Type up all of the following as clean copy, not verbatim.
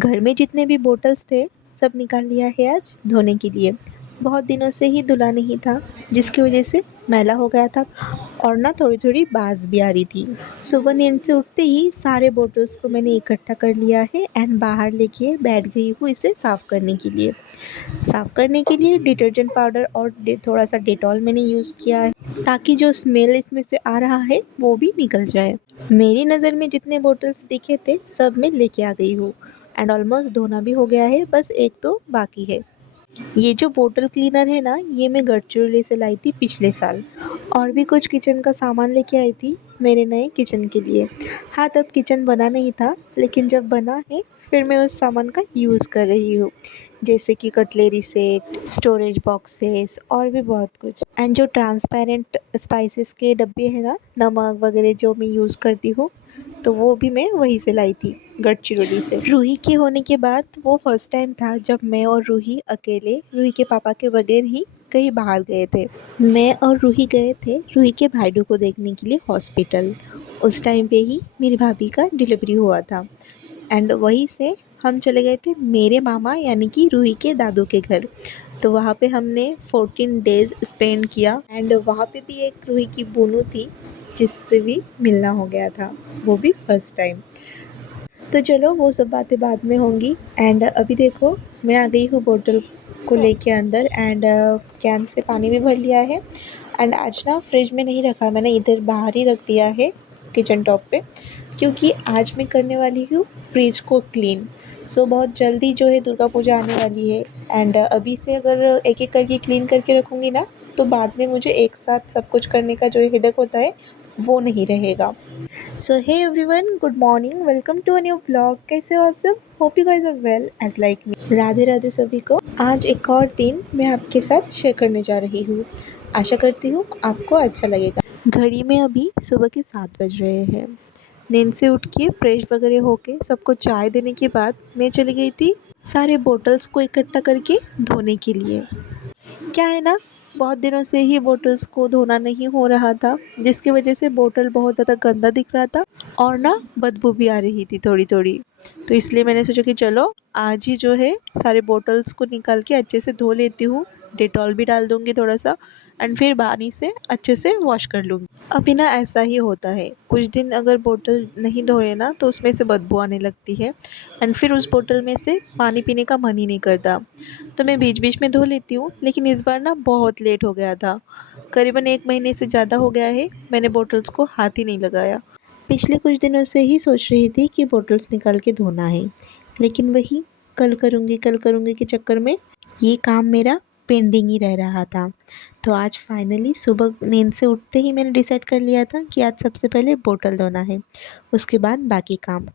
घर में जितने भी बॉटल्स थे सब निकाल लिया है आज धोने के लिए। बहुत दिनों से ही धुला नहीं था, जिसकी वजह से मैला हो गया था और ना थोड़ी-थोड़ी बास भी आ रही थी। सुबह नींद से उठते ही सारे बॉटल्स को मैंने इकट्ठा कर लिया है एंड बाहर लेके बैठ गई हूँ इसे साफ़ करने के लिए। साफ़ करने के लिए डिटर्जेंट पाउडर और थोड़ा-सा डेटॉल मैंने यूज़ किया है, ताकि जो स्मेल इसमें से आ रहा है वो भी निकल जाए। मेरी नज़र में जितने बॉटल्स दिखे थे सब मैं लेके आ गई हूँ एंड ऑलमोस्ट धोना भी हो गया है, बस एक दो बाकी है। ये जो बोतल क्लीनर है ना, ये मैं गढ़चिरौली से लाई थी पिछले साल। और भी कुछ किचन का सामान लेके आई थी मेरे नए किचन के लिए। हाँ, तब किचन बना नहीं था, लेकिन जब बना है फिर मैं उस सामान का यूज़ कर रही हूँ, जैसे कि कटलेरी सेट, स्टोरेज बॉक्सेस और भी बहुत कुछ। एंड जो ट्रांसपेरेंट स्पाइसेस के डब्बे हैं ना, नमक वगैरह जो मैं यूज़ करती हूँ, तो वो भी मैं वहीं से लाई थी, गढ़चिरौली से। रूही के होने के बाद वो फर्स्ट टाइम था जब मैं और रूही अकेले, रूही के पापा के बगैर ही कहीं बाहर गए थे। मैं और रूही गए थे रूही के भाईडू को देखने के लिए हॉस्पिटल। उस टाइम पे ही मेरी भाभी का डिलीवरी हुआ था एंड वहीं से हम चले गए थे मेरे मामा यानी कि रूही के दादू के घर। तो वहाँ पे हमने 14 डेज़ स्पेंड किया एंड वहाँ पे भी एक रूही की बोनू थी जिससे भी मिलना हो गया था, वो भी फर्स्ट टाइम। तो चलो वो सब बातें बाद में होंगी एंड अभी देखो मैं आ गई हूँ बोतल को लेके अंदर एंड कैन से पानी भी भर लिया है एंड आज ना फ्रिज में नहीं रखा, मैंने इधर बाहर ही रख दिया है किचन टॉप पे, क्योंकि आज मैं करने वाली हूँ फ्रिज को क्लीन। सो बहुत जल्दी जो है दुर्गा पूजा आने वाली है एंड अभी से अगर एक एक करके क्लीन करके रखूँगी ना, तो बाद में मुझे एक साथ सब कुछ करने का जो हेडेक होता है वो नहीं रहेगा। So hey everyone, good morning, welcome to a new blog. कैसे हो आप सब? Hope you guys are well as like me. Radhe Radhe सभी को। आज एक और दिन मैं आपके साथ शेयर करने जा रही हूँ। आशा करती हूँ आपको अच्छा लगेगा। घड़ी में अभी सुबह के 7 बज रहे हैं। नींद से उठ के फ्रेश वगैरह होके सबको चाय देने के बाद मैं चली गई थी सारे बॉटल्स को इकट्ठा करके धोने के लिए। क्या है ना, बहुत दिनों से ही बॉटल्स को धोना नहीं हो रहा था, जिसकी वजह से बॉटल बहुत ज़्यादा गंदा दिख रहा था और ना बदबू भी आ रही थी थोड़ी थोड़ी। तो इसलिए मैंने सोचा कि चलो आज ही जो है सारे बॉटल्स को निकाल के अच्छे से धो लेती हूँ। डेटॉल भी डाल दूँगी थोड़ा सा एंड फिर पानी से अच्छे से वॉश कर लूँगी। अभी ना ऐसा ही होता है, कुछ दिन अगर बॉटल नहीं धोए ना तो उसमें से बदबू आने लगती है एंड फिर उस बॉटल में से पानी पीने का मन ही नहीं करता। तो मैं बीच-बीच में धो लेती हूँ, लेकिन इस बार ना बहुत लेट हो गया था। करीबन 1 महीने से ज़्यादा हो गया है, मैंने बॉटल्स को हाथ ही नहीं लगाया। पिछले कुछ दिनों से ही सोच रही थी कि बॉटल्स निकाल के धोना है, लेकिन वही कल करूँगी के चक्कर में ये काम मेरा पेंडिंग ही रह रहा था। तो आज फाइनली सुबह नींद से उठते ही मैंने डिसाइड कर लिया था कि आज सबसे पहले बॉटल धोना है, उसके बाद बाकी काम।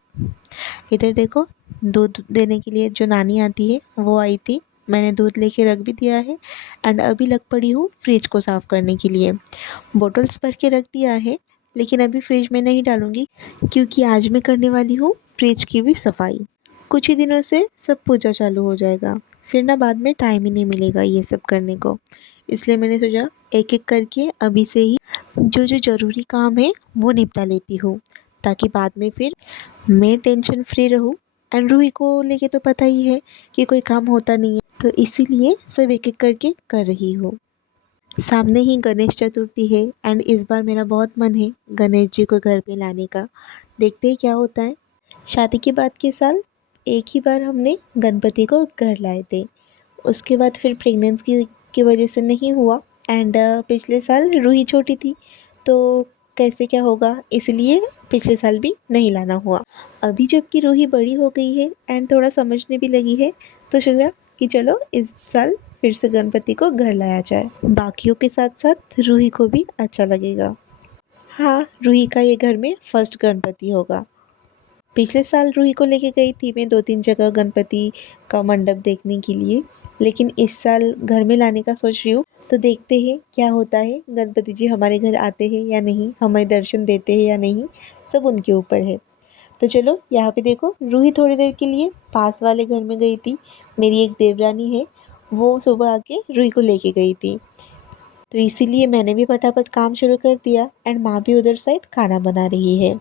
इधर देखो, दूध देने के लिए जो नानी आती है वो आई थी। मैंने दूध लेके रख भी दिया है एंड अभी लग पड़ी हूँ फ्रिज को साफ़ करने के लिए। बॉटल्स भर के रख दिया है, लेकिन अभी फ्रिज में नहीं डालूँगी, क्योंकि आज मैं करने वाली हूँ फ्रिज की भी सफाई। कुछ ही दिनों से सब पूजा चालू हो जाएगा, फिर ना बाद में टाइम ही नहीं मिलेगा ये सब करने को। इसलिए मैंने सोचा एक-एक करके अभी से ही जो ज़रूरी काम है वो निपटा लेती हूँ, ताकि बाद में फिर मैं टेंशन फ्री रहूँ। एंड रूही को लेके तो पता ही है कि कोई काम होता नहीं है, तो इसीलिए सब एक-एक करके कर रही हूँ। सामने ही गणेश चतुर्थी है एंड इस बार मेरा बहुत मन है गणेश जी को घर पे लाने का। देखते हैं क्या होता है। शादी के बाद के साल एक ही बार हमने गणपति को घर लाए थे। उसके बाद फिर प्रेगनेंसी की वजह से नहीं हुआ एंड पिछले साल रूही छोटी थी, तो कैसे क्या होगा, इसलिए पिछले साल भी नहीं लाना हुआ। अभी जबकि रूही बड़ी हो गई है एंड थोड़ा समझने भी लगी है, तो सोचा कि चलो इस साल फिर से गणपति को घर लाया जाए। बाकियों के साथ साथ रूही को भी अच्छा लगेगा। हाँ, रूही का ये घर में फर्स्ट गणपति होगा। पिछले साल रूही को लेके गई थी मैं 2-3 जगह गणपति का मंडप देखने के लिए, लेकिन इस साल घर में लाने का सोच रही हूँ। तो देखते हैं क्या होता है, गणपति जी हमारे घर आते हैं या नहीं, हमें दर्शन देते हैं या नहीं, सब उनके ऊपर है। तो चलो यहाँ पे देखो, रूही थोड़ी देर के लिए पास वाले घर में गई थी। मेरी एक देवरानी है, वो सुबह आके रूही को लेके गई थी। तो इसीलिए मैंने भी फटाफट काम शुरू कर दिया एंड माँ भी उधर साइड खाना बना रही है।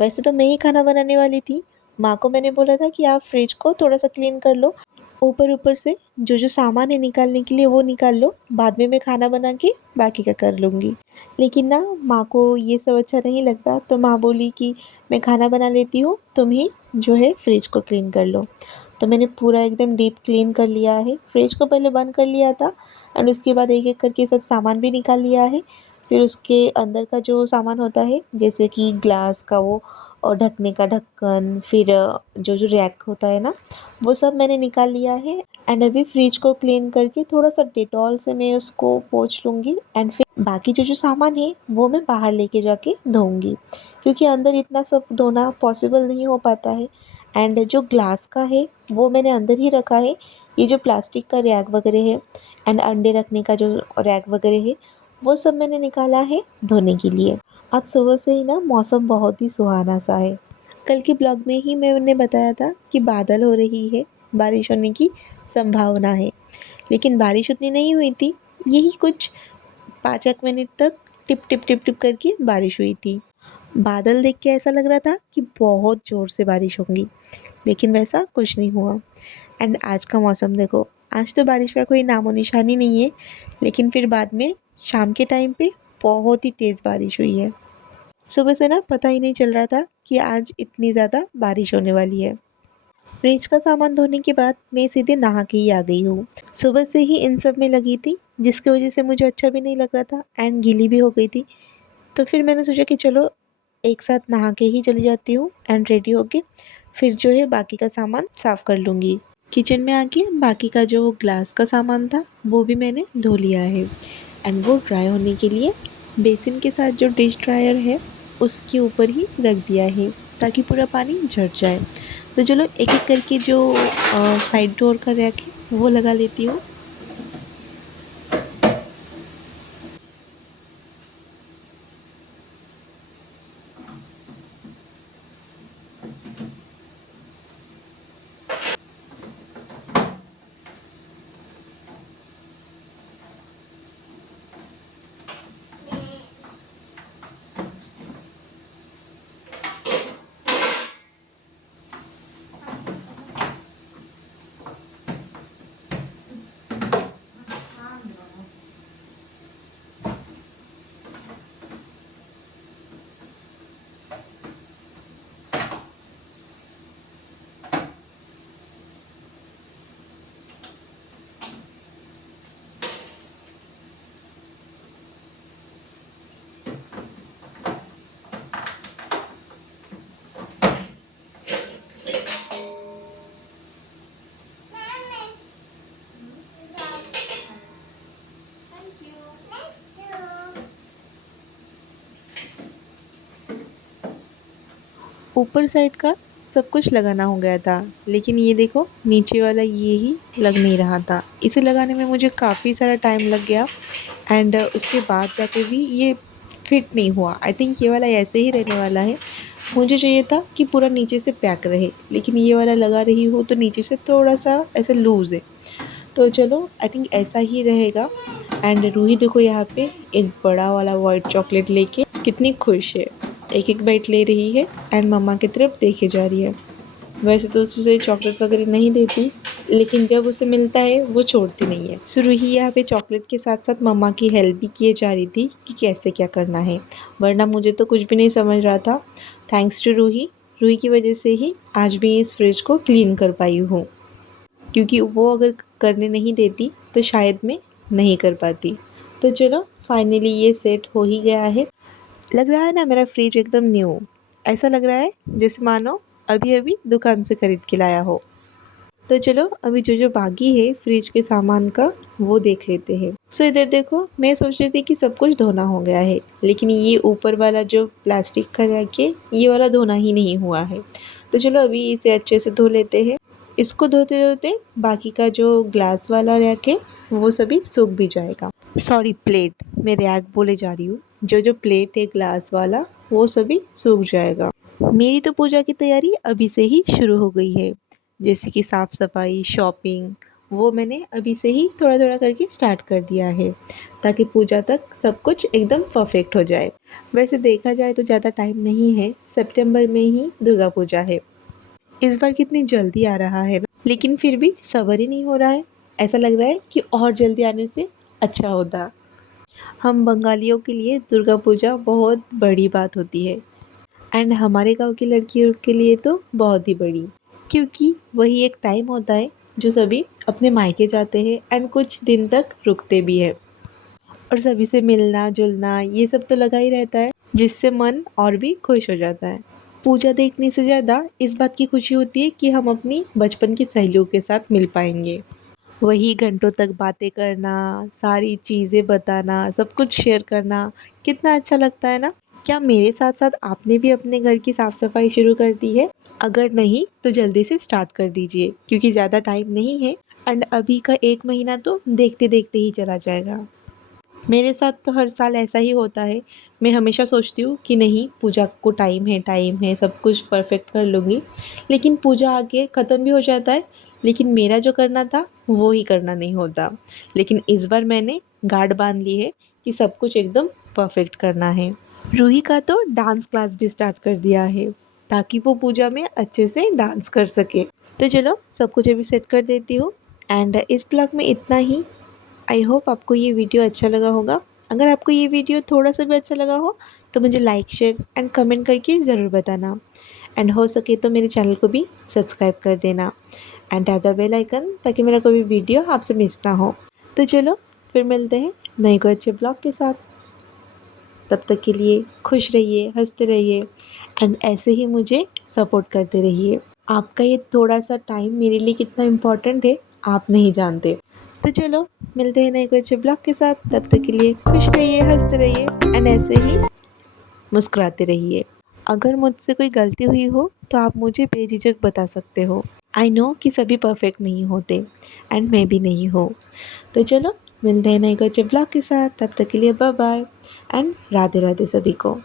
वैसे तो मैं ही खाना बनाने वाली थी, माँ को मैंने बोला था कि आप फ्रिज को थोड़ा-सा क्लीन कर लो, ऊपर-ऊपर से जो-जो सामान है निकालने के लिए वो निकाल लो, बाद में मैं खाना बना के बाकी का कर लूँगी। लेकिन ना माँ को ये सब अच्छा नहीं लगता, तो माँ बोली कि मैं खाना बना लेती हूँ, तुम ही जो है फ्रिज को क्लीन कर लो। तो मैंने पूरा एकदम डीप क्लीन कर लिया है, फ्रिज को पहले बंद कर लिया था एंड उसके बाद एक-एक करके सब सामान भी निकाल लिया है। फिर उसके अंदर का जो सामान होता है, जैसे कि ग्लास का वो और ढकने का ढक्कन, फिर जो-जो रैक होता है ना, वो सब मैंने निकाल लिया है एंड अभी फ्रिज को क्लीन करके थोड़ा-सा डेटॉल से मैं उसको पोंछ लूँगी एंड फिर बाकी जो-जो सामान है, वो मैं बाहर लेके जाके धोऊँगी। क्योंकि अंदर इतना सब धोना पॉसिबल नहीं हो पाता है एंड जो ग्लास का है, वो मैंने अंदर ही रखा है। ये जो प्लास्टिक का रैक वगैरह है एंड अंडे रखने का जो रैक वगैरह है, वो सब मैंने निकाला है धोने के लिए। आज सुबह से ही ना मौसम बहुत ही सुहाना सा है। कल के ब्लॉग में ही मैंने बताया था कि बादल हो रही है, बारिश होने की संभावना है। लेकिन बारिश उतनी नहीं हुई थी, यही कुछ 5 एक मिनट तक टिप टिप टिप टिप करके बारिश हुई थी। बादल देख के ऐसा लग रहा था कि बहुत ज़ोर से बारिश होगी, लेकिन वैसा कुछ नहीं हुआ। एंड आज का मौसम देखो, आज तो बारिश का कोई नामो निशान ही नहीं है, लेकिन फिर बाद में शाम के टाइम पे बहुत ही तेज़ बारिश हुई है। सुबह से ना पता ही नहीं चल रहा था कि आज इतनी ज़्यादा बारिश होने वाली है। फ्रिज का सामान धोने के बाद मैं सीधे नहा के ही आ गई हूँ। सुबह से ही इन सब में लगी थी, जिसकी वजह से मुझे अच्छा भी नहीं लग रहा था एंड गीली भी हो गई थी। तो फिर मैंने सोचा कि चलो एक साथ नहा के ही चली जाती हूँ एंड रेडी होके फिर जो है बाकी का सामान साफ़ कर लूँगी। किचन में आके बाकी का जो ग्लास का सामान था वो भी मैंने धो लिया है एंड वो ड्राई होने के लिए बेसिन के साथ जो डिश ड्रायर है उसके ऊपर ही रख दिया है ताकि पूरा पानी झड़ जाए। तो चलो एक-एक करके जो साइड डोर का रैक है वो लगा लेती हूँ। ऊपर साइड का सब कुछ लगाना हो गया था, लेकिन ये देखो नीचे वाला ये ही लग नहीं रहा था। इसे लगाने में मुझे काफ़ी सारा टाइम लग गया एंड उसके बाद जाके भी ये फिट नहीं हुआ। आई थिंक ये वाला ऐसे ही रहने वाला है। मुझे चाहिए था कि पूरा नीचे से पैक रहे, लेकिन ये वाला लगा रही हूँ तो नीचे से थोड़ा-सा ऐसे लूज़ है। तो चलो आई थिंक ऐसा ही रहेगा एंड रूही देखो यहाँ पे एक बड़ा वाला व्हाइट चॉकलेट लेके कितनी खुश है। एक-एक बाइट ले रही है एंड मम्मा की तरफ देखे जा रही है। वैसे तो उसे चॉकलेट वगैरह नहीं देती, लेकिन जब उसे मिलता है वो छोड़ती नहीं है। सो रूही यहाँ पे चॉकलेट के साथ-साथ मम्मा की हेल्प भी किए जा रही थी कि कैसे क्या करना है, वरना मुझे तो कुछ भी नहीं समझ रहा था। थैंक्स टू रूही, रूही की वजह से ही आज भी इस फ्रिज को क्लीन कर पाई हूँ, क्योंकि वो अगर करने नहीं देती तो शायद मैं नहीं कर पाती। तो चलो फाइनली ये सेट हो ही गया है। लग रहा है ना मेरा फ्रिज एकदम न्यू, ऐसा लग रहा है जैसे मानो अभी-अभी दुकान से खरीद के लाया हो। तो चलो अभी जो-जो बाकी है फ्रिज के सामान का वो देख लेते हैं। सो इधर देखो मैं सोच रही थी कि सब कुछ धोना हो गया है, लेकिन ये ऊपर वाला जो प्लास्टिक का रैक है ये वाला धोना ही नहीं हुआ है। तो चलो अभी इसे अच्छे से धो लेते हैं। इसको धोते-धोते बाकी का जो ग्लास वाला रैक है वो सभी सूख भी जाएगा। सॉरी प्लेट, मैं रैक बोले जा रही हूँ। जो-जो प्लेट है ग्लास वाला वो सभी सूख जाएगा। मेरी तो पूजा की तैयारी अभी से ही शुरू हो गई है, जैसे कि साफ़ सफाई, शॉपिंग, वो मैंने अभी से ही थोड़ा-थोड़ा करके स्टार्ट कर दिया है, ताकि पूजा तक सब कुछ एकदम परफेक्ट हो जाए। वैसे देखा जाए तो ज़्यादा टाइम नहीं है, सितंबर में ही दुर्गा पूजा है। इस बार कितनी जल्दी आ रहा है ना, लेकिन फिर भी सब्र ही नहीं हो रहा है। ऐसा लग रहा है कि और जल्दी आने से अच्छा होता। हम बंगालियों के लिए दुर्गा पूजा बहुत बड़ी बात होती है एंड हमारे गांव की लड़कियों के लिए तो बहुत ही बड़ी, क्योंकि वही एक टाइम होता है जो सभी अपने मायके जाते हैं एंड कुछ दिन तक रुकते भी हैं और सभी से मिलना जुलना ये सब तो लगा ही रहता है, जिससे मन और भी खुश हो जाता है। पूजा देखने से ज़्यादा इस बात की खुशी होती है कि हम अपनी बचपन की सहेलियों के साथ मिल पाएंगे। वही घंटों तक बातें करना, सारी चीज़ें बताना, सब कुछ शेयर करना, कितना अच्छा लगता है ना। क्या मेरे साथ साथ आपने भी अपने घर की साफ़ सफाई शुरू कर दी है? अगर नहीं तो जल्दी से स्टार्ट कर दीजिए, क्योंकि ज़्यादा टाइम नहीं है एंड अभी का 1 महीना तो देखते देखते ही चला जाएगा। मेरे साथ तो हर साल ऐसा ही होता है। मैं हमेशा सोचती हूँ कि नहीं, पूजा को टाइम है, सब कुछ परफेक्ट कर लूँगी। लेकिन पूजा आके ख़त्म भी हो जाता है, लेकिन मेरा जो करना था वो ही करना नहीं होता। लेकिन इस बार मैंने गार्ड बांध ली है कि सब कुछ एकदम परफेक्ट करना है। रूही का तो डांस क्लास भी स्टार्ट कर दिया है ताकि वो पूजा में अच्छे से डांस कर सके। तो चलो सब कुछ अभी सेट कर देती हूँ एंड इस ब्लॉग में इतना ही। आई होप आपको ये वीडियो अच्छा लगा होगा। अगर आपको ये वीडियो थोड़ा सा भी अच्छा लगा हो तो मुझे लाइक शेयर एंड कमेंट करके ज़रूर बताना एंड हो सके तो मेरे चैनल को भी सब्सक्राइब कर देना and tap the bell icon ताकि मेरा कोई भी वीडियो आपसे मिस ना हो। तो चलो फिर मिलते हैं नए कोई अच्छे ब्लॉग के साथ। तब तक के लिए खुश रहिए, हंसते रहिए एंड ऐसे ही मुझे सपोर्ट करते रहिए। आपका ये थोड़ा सा टाइम मेरे लिए कितना इम्पोर्टेंट है आप नहीं जानते। तो चलो मिलते हैं नए कोई अच्छे ब्लॉग के साथ। तब तक के लिए खुश रहिए, हंसते रहिए एंड ऐसे ही मुस्कुराते रहिए। अगर मुझसे कोई गलती हुई हो तो आप मुझे बेझिझक बता सकते हो। आई नो कि सभी परफेक्ट नहीं होते एंड मैं भी नहीं हूँ। तो चलो मिलते हैं नए कोई अच्छे ब्लॉग के साथ। तब तक के लिए bye bye and Radhe Radhe सभी को।